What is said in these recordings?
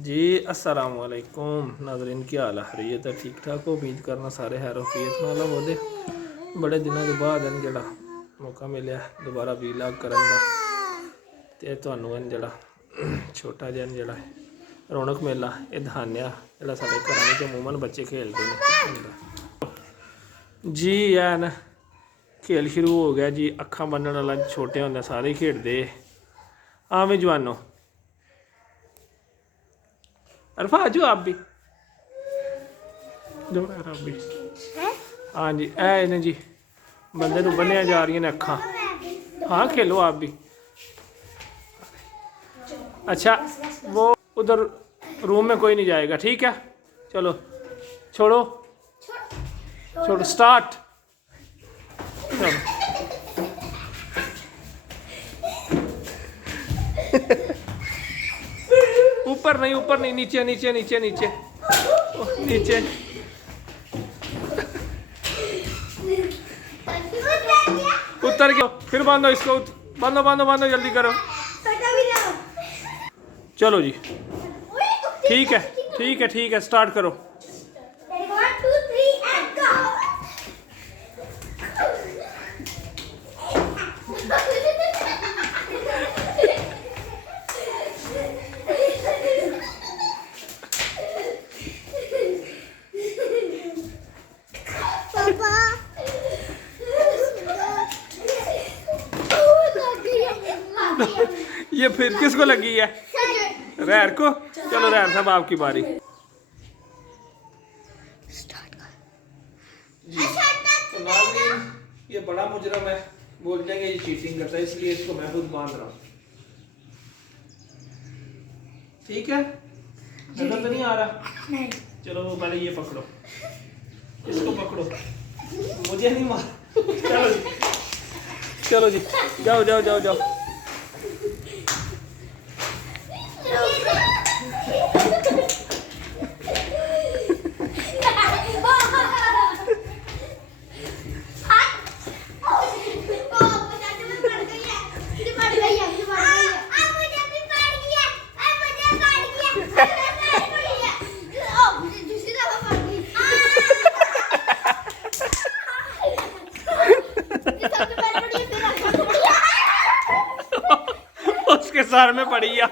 जी अस्सलाम वालेकुम नाज़रीन, की हाल है? तो ठीक ठाक हो, उम्मीद करना सारे हैरोफियत नाल होवोगे। बड़े दिनों के बाद जो मौका मिले दोबारा वीलॉग करन दा ते तुहानूं जिहड़ा छोटा जिहा जिहड़ा रौनक मेला ये दिखाने जिहड़ा साडे घरां विच अमूमन बच्चे खेलते हैं जी। ऐन खेल शुरू हो गया जी। अखां बन्नण वाला छोटे होंदे सारे ही खेडदे। हाँ मैं जवानों अरफा आजू आप भी आप भी। हाँ जी ऐ ने जी बंदे को बन्निया जा रही ने अखा। हाँ खेलो आप भी। अच्छा वो उधर रूम में कोई नहीं जाएगा, ठीक है? चलो छोड़ो छोड़ो स्टार्ट। चलो ऊपर नहीं नीचे नीचे नीचे नीचे नीचे। उतर गया फिर बांधो इसको। बांधो बांधो बांधो जल्दी करो। चलो जी ठीक है ठीक है ठीक है स्टार्ट करो। ये फिर किसको लगी है? रैर को। चलो रैर साहब आपकी बारी। जी तो नाज़रीन ये बड़ा मुजरम है, बोल जाएंगे ये चीटिंग करता है, इसलिए इसको मैं खुद बांध रहा हूँ। ठीक है नजर तो नहीं आ रहा? नहीं। चलो वो पहले ये पकड़ो, इसको पकड़ो, मुझे नहीं मार। चलो जी चलो जी जाओ जाओ जाओ जाओ। उसके सर में पड़ी है।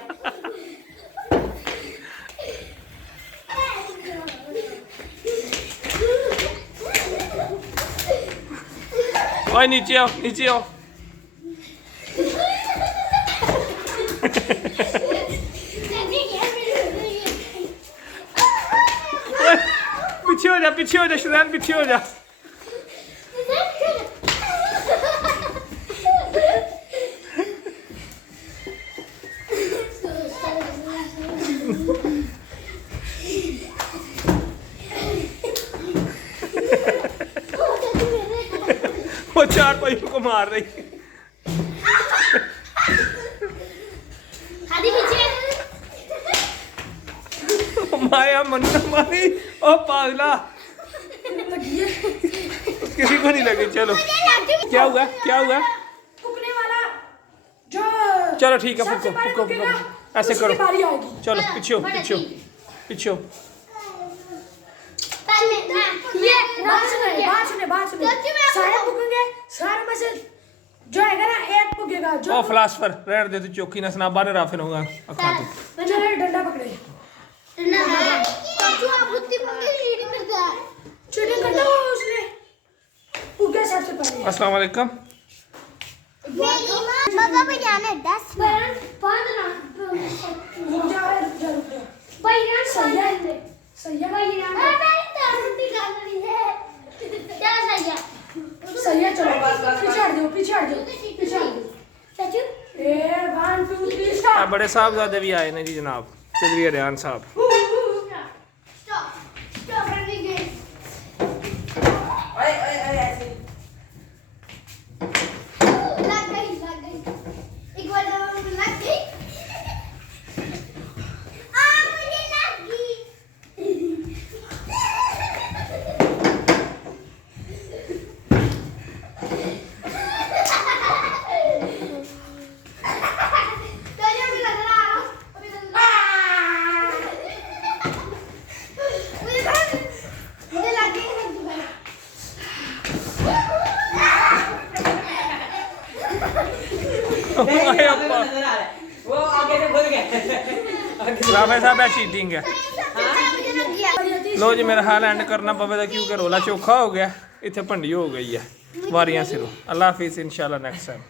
ओए नीचे आओ नीचे आओ। पीछे हो जा शरैन, पीछे हो जा। वो चार पहियों को मार रही। माया मन्ना मारी ओ पागला, किसी को नहीं लगी। चलो क्या हुआ क्या हुआ? चलो ठीक है फुको फुको फुको ऐसे करो। चलो पीछे हो पीछे हो पीछे हो। जो है ना एक पुगेगा जो ओ फिलासफर रहने दे, तू चौकी ना सनाबा ने राफे होगा अखा तू। चलो डंडा पकड़े। डंडा चाचू आप बुद्धि पकड़ लीड करता है, चीटिंग करता है उसने। पुगे सबसे पहले। अस्सलाम वालेकुम। पापा पे जाना 10 मिनट 15 रुक जा भाई यार सही है भाई यार। मैं तो कर रही है क्या सही है सही है। चलो पीछे हट जाओ पीछे हट जाओ चाचू। 1 2 3 स्टार्ट। बड़े साहबजादे भी आए ने जी जनाब, चौधरी रेहान साहब। Stop running game. ऐसे लग गई एक बार जब लग गई मुझे लग गई। तो ये भी लग रहा है। वो आगे से खुल गया रावे साहब चीटिंग है। लो जी मेरा हाल एंड करना पवेगा क्योंकि रोला चोखा हो गया, इतने भंडी हो गई है वारियां सिरों। अल्लाह हाफिज़, इंशाल्लाह नेक्स्ट टाइम।